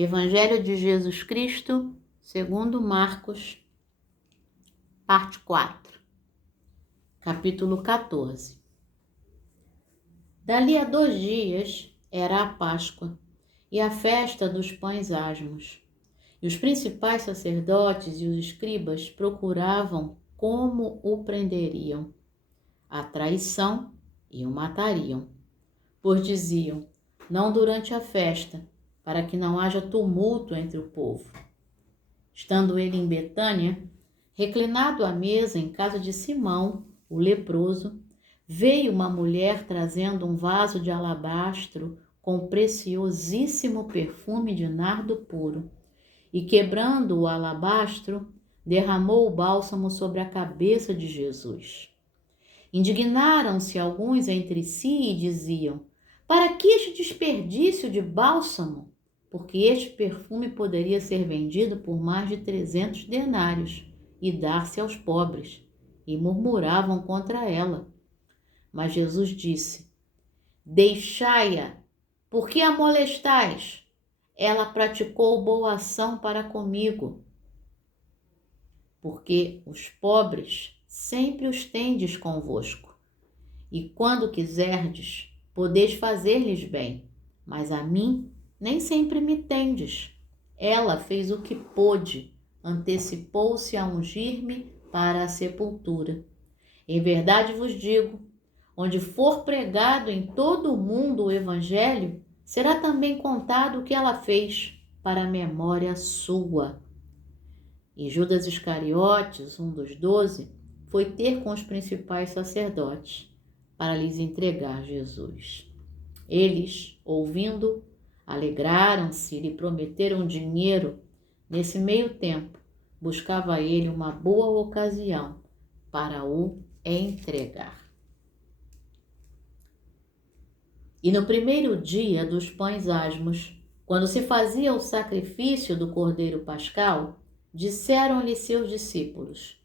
Evangelho de Jesus Cristo, segundo Marcos, parte 4, capítulo 14. Dali a 2 dias era a Páscoa e a festa dos pães asmos. E os principais sacerdotes e os escribas procuravam como o prenderiam. A traição e o matariam, pois diziam: não durante a festa, para que não haja tumulto entre o povo. Estando ele em Betânia, reclinado à mesa em casa de Simão, o leproso, veio uma mulher trazendo um vaso de alabastro com preciosíssimo perfume de nardo puro, e quebrando o alabastro, derramou o bálsamo sobre a cabeça de Jesus. Indignaram-se alguns entre si e diziam: para que este desperdício de bálsamo? Porque este perfume poderia ser vendido por mais de 300 denários e dar-se aos pobres. E murmuravam contra ela. Mas Jesus disse: deixai-a, por que a molestais? Ela praticou boa ação para comigo. Porque os pobres sempre os tendes convosco, e quando quiserdes, podeis fazer-lhes bem, mas a mim nem sempre me tendes. Ela fez o que pôde, antecipou-se a ungir-me para a sepultura. Em verdade vos digo, onde for pregado em todo o mundo o evangelho, será também contado o que ela fez, para a memória sua. E Judas Iscariotes, um dos 12, foi ter com os principais sacerdotes, para lhes entregar Jesus. Eles, ouvindo, alegraram-se e lhe prometeram dinheiro. Nesse meio tempo, buscava ele uma boa ocasião para o entregar. E no primeiro dia dos pães asmos, quando se fazia o sacrifício do cordeiro pascal, disseram-lhe seus discípulos: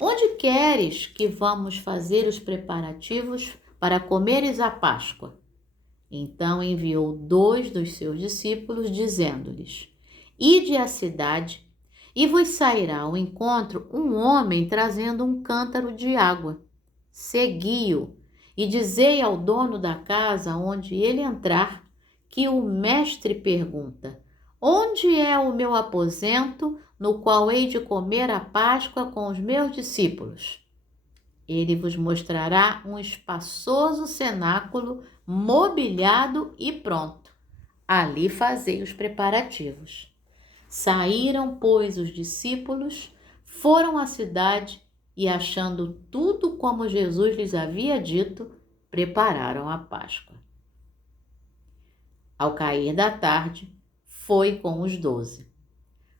onde queres que vamos fazer os preparativos para comeres a Páscoa? Então enviou 2 dos seus discípulos, dizendo-lhes: ide à cidade, e vos sairá ao encontro um homem trazendo um cântaro de água. Segui-o, e dizei ao dono da casa onde ele entrar, que o mestre pergunta: onde é o meu aposento, no qual hei de comer a Páscoa com os meus discípulos? Ele vos mostrará um espaçoso cenáculo mobiliado e pronto. Ali fazei os preparativos. Saíram, pois, os discípulos, foram à cidade e, achando tudo como Jesus lhes havia dito, prepararam a Páscoa. Ao cair da tarde, foi com os 12.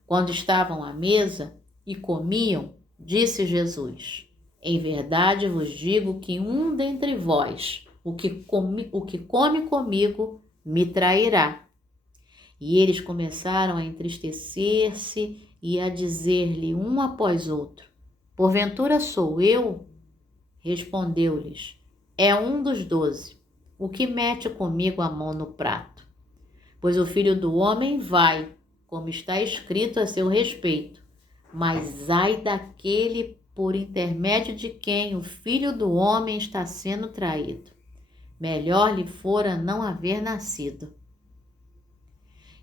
Quando estavam à mesa e comiam, disse Jesus: em verdade vos digo que um dentre vós, o que come comigo, me trairá. E eles começaram a entristecer-se e a dizer-lhe um após outro: porventura sou eu? Respondeu-lhes: é um dos 12, o que mete comigo a mão no prato. Pois o Filho do Homem vai, como está escrito a seu respeito. Mas ai daquele por intermédio de quem o Filho do Homem está sendo traído. Melhor lhe fora não haver nascido.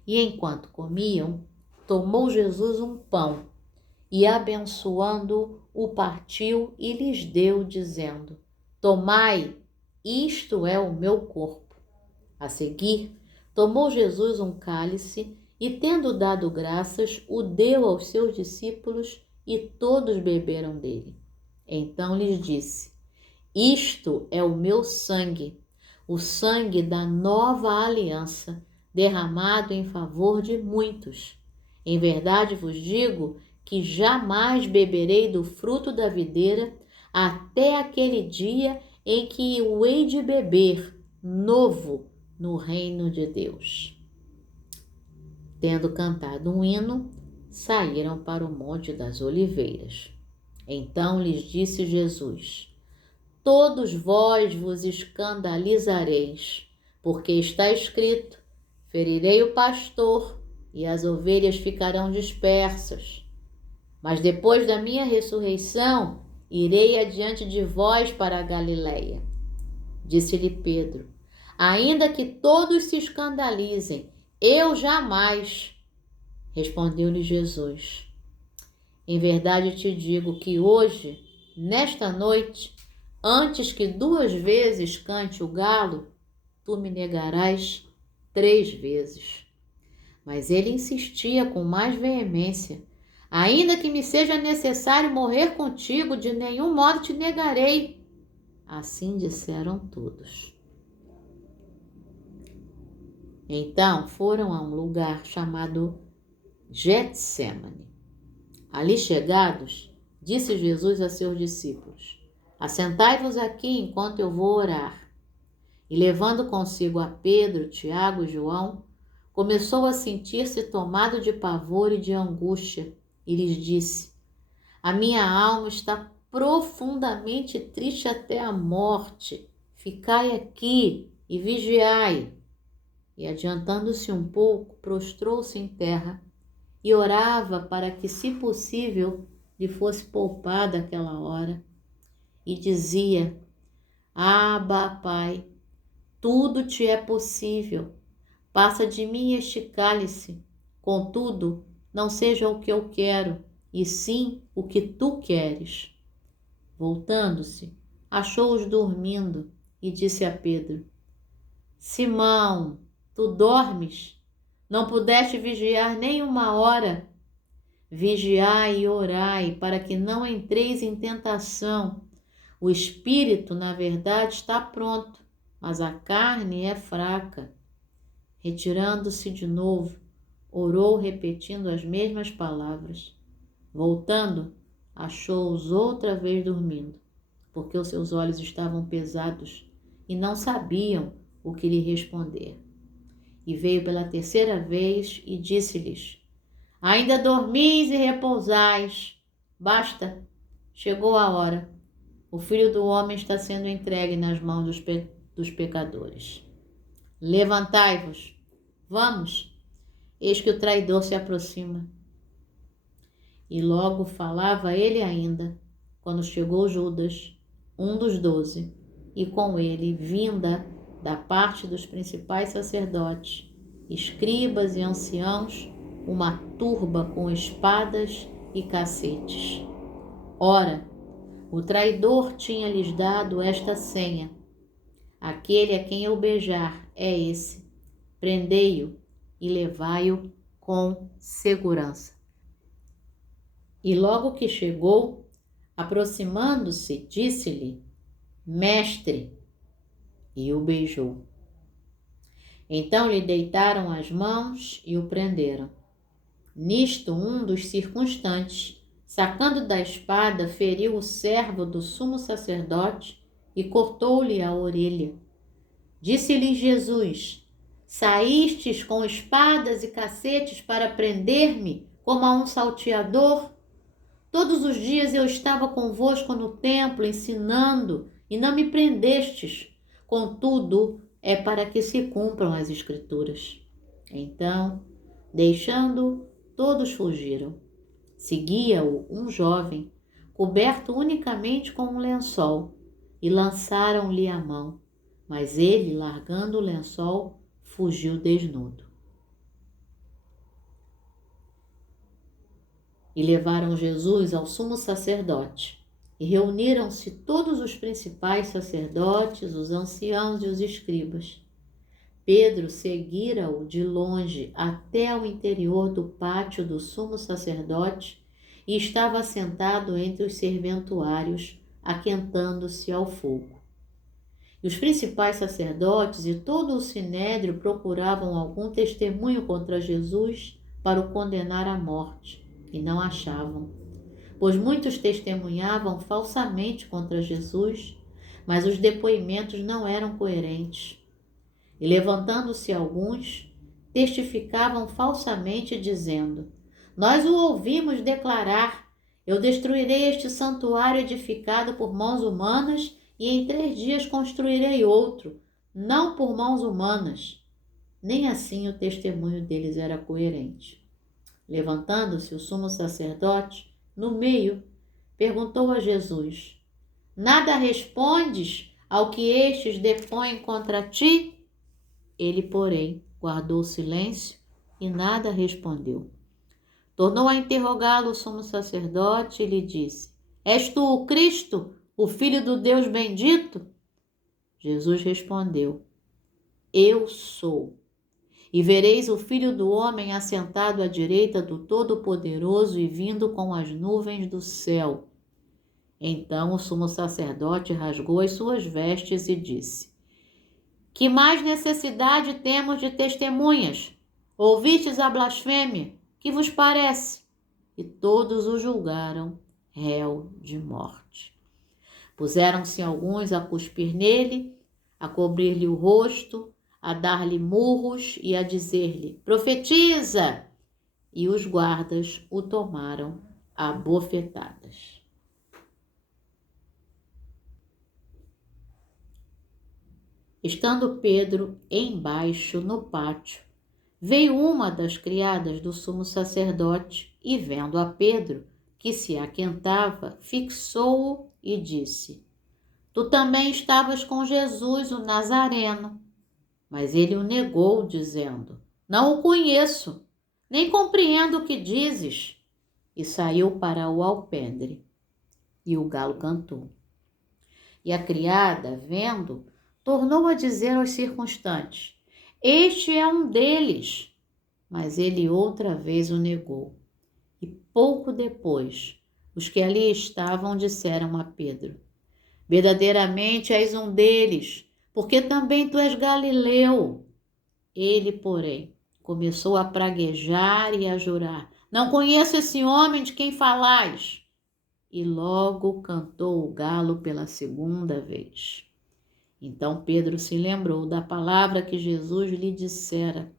E enquanto comiam, tomou Jesus um pão e, abençoando-o, o partiu e lhes deu, dizendo: tomai, isto é o meu corpo. A seguir, tomou Jesus um cálice e, tendo dado graças, o deu aos seus discípulos e todos beberam dele. Então lhes disse: isto é o meu sangue, o sangue da nova aliança, derramado em favor de muitos. Em verdade vos digo que jamais beberei do fruto da videira até aquele dia em que o hei de beber novo no reino de Deus. Tendo cantado um hino, saíram para o Monte das Oliveiras. Então lhes disse Jesus: todos vós vos escandalizareis, porque está escrito: ferirei o pastor e as ovelhas ficarão dispersas. Mas depois da minha ressurreição, irei adiante de vós para a Galileia. Disse-lhe Pedro: ainda que todos se escandalizem, eu jamais. Respondeu-lhe Jesus: em verdade te digo que hoje, nesta noite, antes que 2 vezes cante o galo, tu me negarás 3 vezes. Mas ele insistia com mais veemência: ainda que me seja necessário morrer contigo, de nenhum modo te negarei. Assim disseram todos. Então foram a um lugar chamado Getsêmani. Ali chegados, disse Jesus a seus discípulos: assentai-vos aqui enquanto eu vou orar. E levando consigo a Pedro, Tiago e João, começou a sentir-se tomado de pavor e de angústia, e lhes disse: a minha alma está profundamente triste até a morte. Ficai aqui e vigiai. E adiantando-se um pouco, prostrou-se em terra e orava para que, se possível, lhe fosse poupada aquela hora. E dizia: Abba, Pai, tudo te é possível. Passa de mim este cálice. Contudo, não seja o que eu quero, e sim o que tu queres. Voltando-se, achou-os dormindo e disse a Pedro: Simão, tu dormes? Não pudeste vigiar nem 1 hora? Vigiai e orai, para que não entreis em tentação. O espírito, na verdade, está pronto, mas a carne é fraca. Retirando-se de novo, orou repetindo as mesmas palavras. Voltando, achou-os outra vez dormindo, porque os seus olhos estavam pesados e não sabiam o que lhe responder. E veio pela 3ª vez e disse-lhes: ainda dormis e repousais. Basta, chegou a hora. O Filho do Homem está sendo entregue nas mãos dos pecadores. Levantai-vos, vamos, eis que o traidor se aproxima. E logo falava ele ainda, quando chegou Judas, um dos 12, e com ele, vinda da parte dos principais sacerdotes, escribas e anciãos, uma turba com espadas e cacetes. Ora, o traidor tinha-lhes dado esta senha: aquele a quem eu beijar é esse. Prendei-o e levai-o com segurança. E logo que chegou, aproximando-se, disse-lhe: Mestre, e o beijou. Então lhe deitaram as mãos e o prenderam. Nisto, um dos circunstantes, sacando da espada, feriu o servo do sumo sacerdote e cortou-lhe a orelha. Disse-lhe Jesus: saístes com espadas e cacetes para prender-me como a um salteador? Todos os dias eu estava convosco no templo, ensinando, e não me prendestes. Contudo, é para que se cumpram as Escrituras. Então, deixando, todos fugiram. Seguia-o um jovem, coberto unicamente com um lençol, e lançaram-lhe a mão. Mas ele, largando o lençol, fugiu desnudo. E levaram Jesus ao sumo sacerdote. E reuniram-se todos os principais sacerdotes, os anciãos e os escribas. Pedro seguira-o de longe até o interior do pátio do sumo sacerdote e estava sentado entre os serventuários, aquentando-se ao fogo. E os principais sacerdotes e todo o sinédrio procuravam algum testemunho contra Jesus para o condenar à morte, e não achavam, pois muitos testemunhavam falsamente contra Jesus, mas os depoimentos não eram coerentes. E levantando-se alguns, testificavam falsamente, dizendo: nós o ouvimos declarar: eu destruirei este santuário edificado por mãos humanas e em 3 dias construirei outro, não por mãos humanas. nem assim o testemunho deles era coerente. Levantando-se o sumo sacerdote, no meio, perguntou a Jesus: Nada respondes ao que estes depõem contra ti? Ele, porém, guardou silêncio e nada respondeu. Tornou a interrogá-lo o sumo sacerdote e lhe disse: És tu o Cristo, o Filho do Deus bendito? Jesus respondeu: Eu sou. E vereis o Filho do Homem assentado à direita do Todo-Poderoso e vindo com as nuvens do céu. Então o sumo sacerdote rasgou as suas vestes e disse: Que mais necessidade temos de testemunhas? Ouvistes a blasfêmia? Que vos parece? E todos o julgaram réu de morte. Puseram-se alguns a cuspir nele, a cobrir-lhe o rosto, a dar-lhe murros e a dizer-lhe: Profetiza! E os guardas o tomaram a bofetadas. Estando Pedro embaixo no pátio, veio uma das criadas do sumo sacerdote e, vendo a Pedro, que se aquentava, fixou-o e disse: Tu também estavas com Jesus, o Nazareno. Mas ele o negou, dizendo: Não o conheço, nem compreendo o que dizes. E saiu para o alpendre. E o galo cantou. E a criada, vendo, tornou a dizer aos circunstantes: Este é um deles. Mas ele outra vez o negou. E pouco depois, os que ali estavam disseram a Pedro: Verdadeiramente és um deles, porque também tu és galileu. Ele, porém, começou a praguejar e a jurar: Não conheço esse homem de quem falais. E logo cantou o galo pela segunda vez. Então Pedro se lembrou da palavra que Jesus lhe dissera: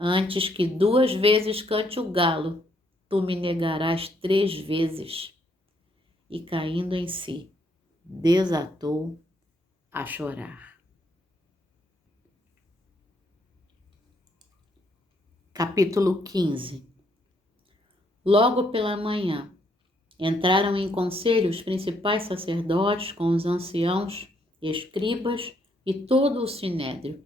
Antes que 2 vezes cante o galo, tu me negarás 3 vezes. E caindo em si, desatou a chorar. Capítulo 15. Logo pela manhã, entraram em conselho os principais sacerdotes com os anciãos, escribas e todo o sinédrio.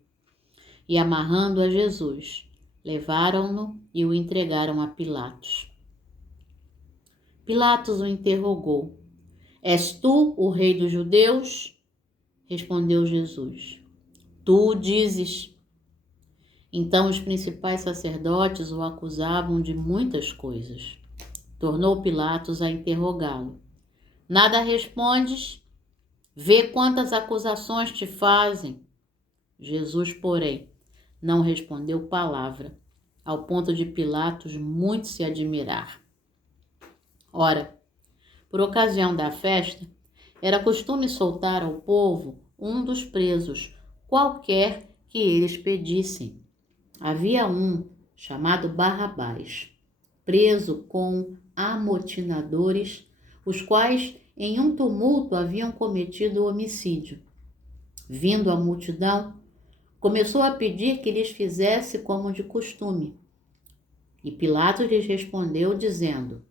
E amarrando a Jesus, levaram-no e o entregaram a Pilatos. Pilatos o interrogou: És tu o rei dos judeus? Respondeu Jesus: Tu o dizes. Então os principais sacerdotes o acusavam de muitas coisas. Tornou Pilatos a interrogá-lo: Nada respondes? Vê quantas acusações te fazem. Jesus, porém, não respondeu palavra, ao ponto de Pilatos muito se admirar. Ora, por ocasião da festa, era costume soltar ao povo um dos presos, qualquer que eles pedissem. Havia um chamado Barrabás, preso com amotinadores, os quais em um tumulto haviam cometido homicídio. Vindo a multidão, começou a pedir que lhes fizesse como de costume. E Pilatos lhes respondeu, dizendo: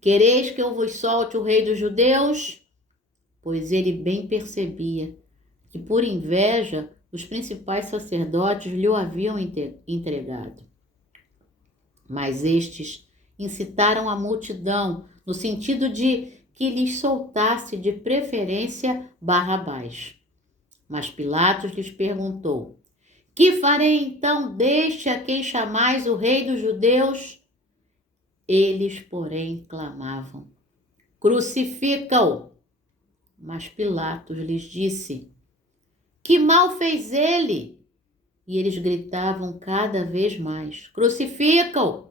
Quereis que eu vos solte o rei dos judeus? Pois ele bem percebia que, por inveja, os principais sacerdotes lhe o haviam entregado. Mas estes incitaram a multidão, no sentido de que lhes soltasse de preferência Barrabás. Mas Pilatos lhes perguntou: Que farei então deste a quem chamais o rei dos judeus? Eles, porém, clamavam: Crucifica-o! Mas Pilatos lhes disse: Que mal fez ele? E eles gritavam cada vez mais: Crucifica-o!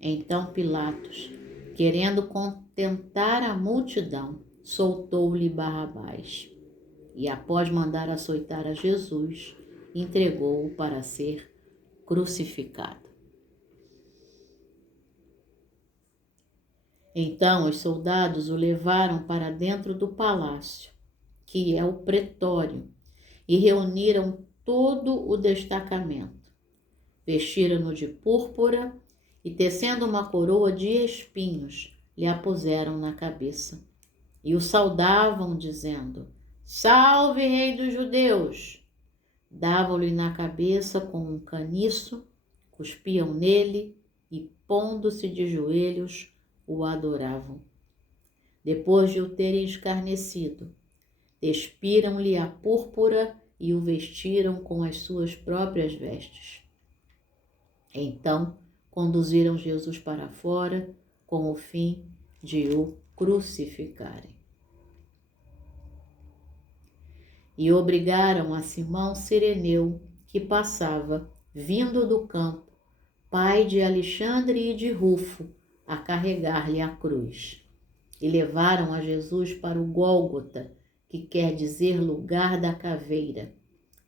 Então Pilatos, querendo contentar a multidão, soltou-lhe Barrabás. E após mandar açoitar a Jesus, entregou-o para ser crucificado. Então os soldados o levaram para dentro do palácio, que é o pretório, e reuniram todo o destacamento. Vestiram-no de púrpura e, tecendo uma coroa de espinhos, lhe a puseram na cabeça. E o saudavam, dizendo: Salve, Rei dos Judeus! Davam-lhe na cabeça com um caniço, cuspiam nele e, pondo-se de joelhos, o adoravam. Depois de o terem escarnecido, despiram-lhe a púrpura e o vestiram com as suas próprias vestes. Então, conduziram Jesus para fora com o fim de o crucificarem. E obrigaram a Simão Cireneu, que passava, vindo do campo, pai de Alexandre e de Rufo, a carregar-lhe a cruz. E levaram a Jesus para o Gólgota, que quer dizer lugar da caveira.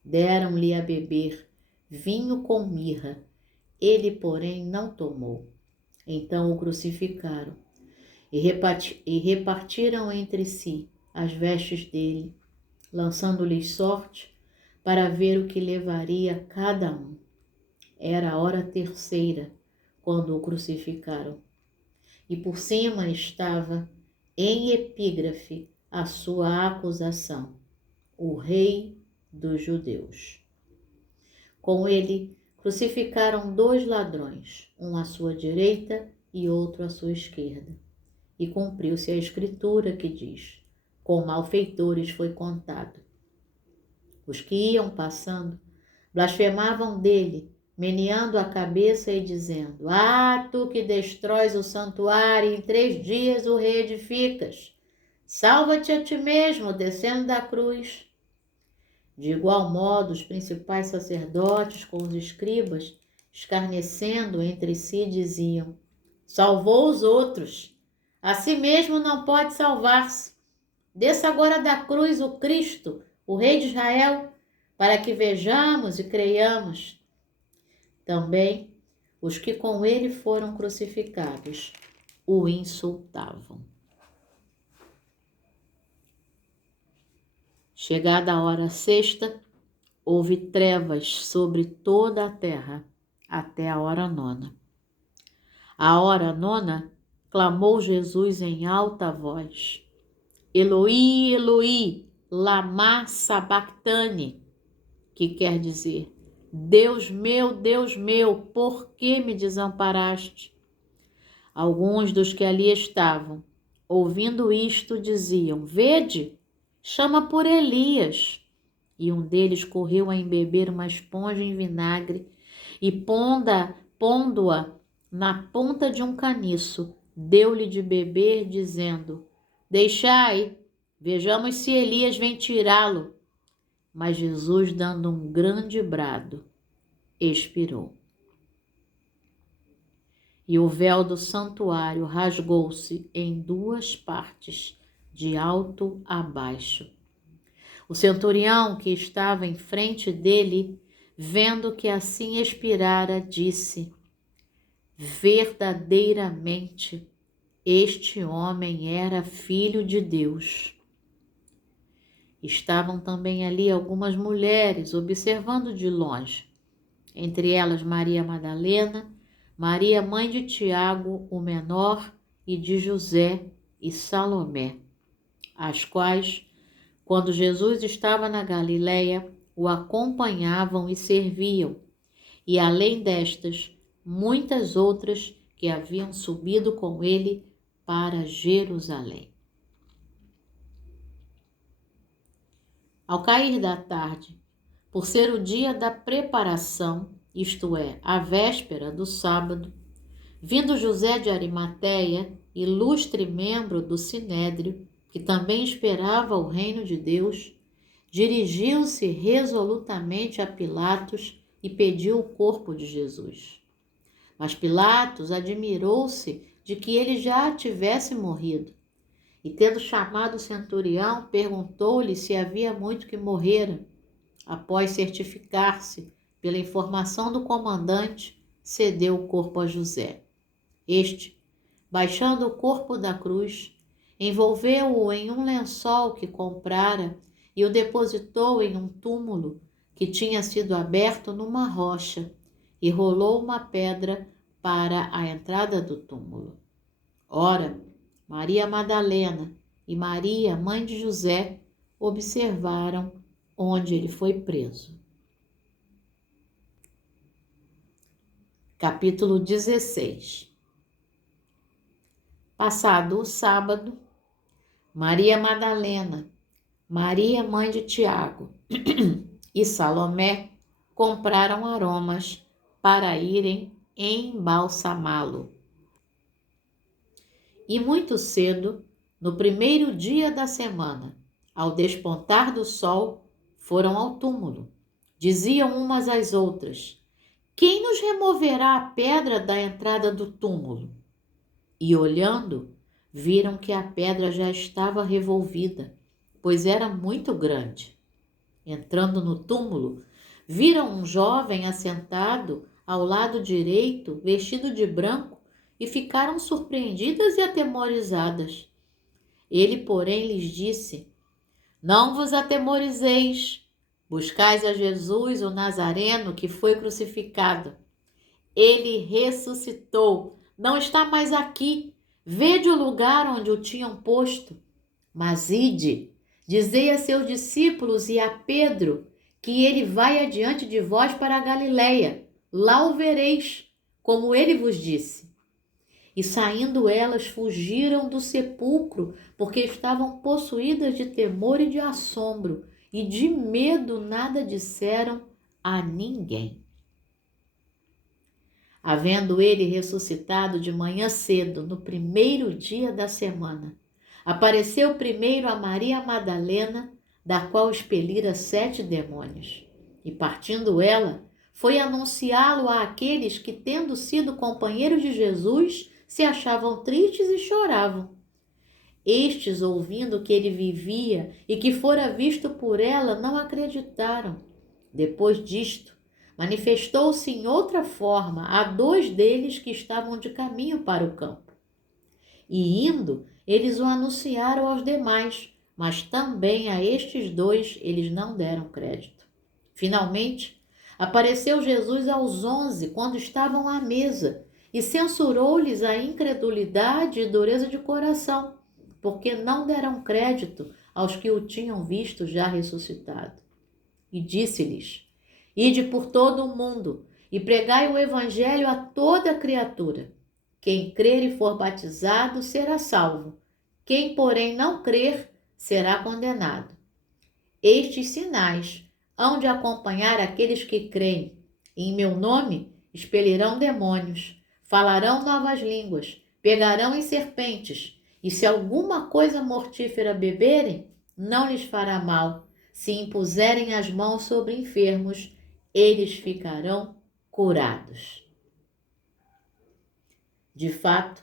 Deram-lhe a beber vinho com mirra. Ele, porém, não tomou. Então o crucificaram e repartiram entre si as vestes dele, lançando-lhes sorte para ver o que levaria cada um. Era a hora terceira, quando o crucificaram. E por cima estava, em epígrafe, a sua acusação: o Rei dos Judeus. Com ele crucificaram 2 ladrões, um à sua direita e outro à sua esquerda. E cumpriu-se a escritura que diz: com malfeitores foi contado. Os que iam passando blasfemavam dele, meneando a cabeça e dizendo: Ah, tu que destróis o santuário e em 3 dias o reedificas, salva-te a ti mesmo, descendo da cruz. De igual modo, os principais sacerdotes com os escribas, escarnecendo entre si, diziam: Salvou os outros, a si mesmo não pode salvar-se. Desça agora da cruz o Cristo, o Rei de Israel, para que vejamos e creiamos. Também os que com ele foram crucificados o insultavam. Chegada a hora sexta, houve trevas sobre toda a terra, até a hora nona. À hora nona, clamou Jesus em alta voz: Eloi, Eloi, lama sabactane, que quer dizer: Deus meu, por que me desamparaste? Alguns dos que ali estavam, ouvindo isto, diziam: Vede, chama por Elias. E um deles correu a embeber uma esponja em vinagre e, pondo-a na ponta de um caniço, deu-lhe de beber, dizendo: Deixai, vejamos se Elias vem tirá-lo. Mas Jesus, dando um grande brado, expirou. E o véu do santuário rasgou-se em 2 partes, de alto a baixo. O centurião que estava em frente dele, vendo que assim expirara, disse: Verdadeiramente, este homem era filho de Deus. Estavam também ali algumas mulheres observando de longe, entre elas Maria Madalena, Maria, mãe de Tiago, o menor, e de José e Salomé, as quais, quando Jesus estava na Galileia, o acompanhavam e serviam, e além destas, muitas outras que haviam subido com ele para Jerusalém. Ao cair da tarde, por ser o dia da preparação, isto é, a véspera do sábado, vindo José de Arimateia, ilustre membro do Sinédrio, que também esperava o reino de Deus, dirigiu-se resolutamente a Pilatos e pediu o corpo de Jesus. Mas Pilatos admirou-se de que ele já tivesse morrido, e tendo chamado o centurião, perguntou-lhe se havia muito que morrera. Após certificar-se pela informação do comandante, cedeu o corpo a José. Este, baixando o corpo da cruz, envolveu-o em um lençol que comprara e o depositou em um túmulo, que tinha sido aberto numa rocha e rolou uma pedra para a entrada do túmulo. Ora, Maria Madalena e Maria, mãe de José, observaram onde ele foi preso. Capítulo 16. Passado o sábado, Maria Madalena, Maria, mãe de Tiago, e Salomé compraram aromas para irem embalsamá-lo. E muito cedo, no primeiro dia da semana, ao despontar do sol, foram ao túmulo. Diziam umas às outras: quem nos removerá a pedra da entrada do túmulo? E olhando, viram que a pedra já estava revolvida, pois era muito grande. Entrando no túmulo, viram um jovem assentado ao lado direito, vestido de branco, e ficaram surpreendidas e atemorizadas. Ele, porém, lhes disse: não vos atemorizeis. Buscais a Jesus, o Nazareno, que foi crucificado. Ele ressuscitou, não está mais aqui. Vede o lugar onde o tinham posto. Mas ide, dizei a seus discípulos e a Pedro que ele vai adiante de vós para a Galileia. Lá o vereis, como ele vos disse. E saindo elas, fugiram do sepulcro, porque estavam possuídas de temor e de assombro, e de medo nada disseram a ninguém. Havendo ele ressuscitado de manhã cedo, no primeiro dia da semana, apareceu primeiro a Maria Madalena, da qual expelira 7 demônios. E partindo ela, foi anunciá-lo àqueles que, tendo sido companheiros de Jesus, se achavam tristes e choravam. Estes, ouvindo que ele vivia e que fora visto por ela, não acreditaram. Depois disto, manifestou-se em outra forma a 2 deles que estavam de caminho para o campo. E indo, eles o anunciaram aos demais, mas também a estes 2 eles não deram crédito. Finalmente, apareceu Jesus aos 11, quando estavam à mesa, e censurou-lhes a incredulidade e dureza de coração, porque não deram crédito aos que o tinham visto já ressuscitado. E disse-lhes: ide por todo o mundo e pregai o evangelho a toda criatura. Quem crer e for batizado será salvo. Quem, porém, não crer será condenado. Estes sinais hão de acompanhar aqueles que creem. Em meu nome expelirão demônios, falarão novas línguas, pegarão em serpentes, e se alguma coisa mortífera beberem, não lhes fará mal. Se impuserem as mãos sobre enfermos, eles ficarão curados. De fato,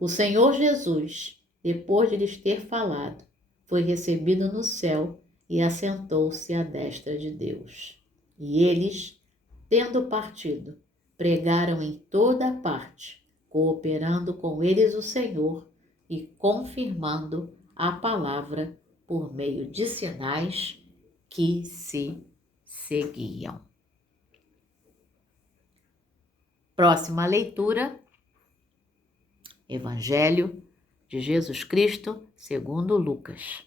o Senhor Jesus, depois de lhes ter falado, foi recebido no céu e assentou-se à destra de Deus. E eles, tendo partido, pregaram em toda a parte, cooperando com eles o Senhor e confirmando a palavra por meio de sinais que se seguiam. Próxima leitura, Evangelho de Jesus Cristo segundo Lucas.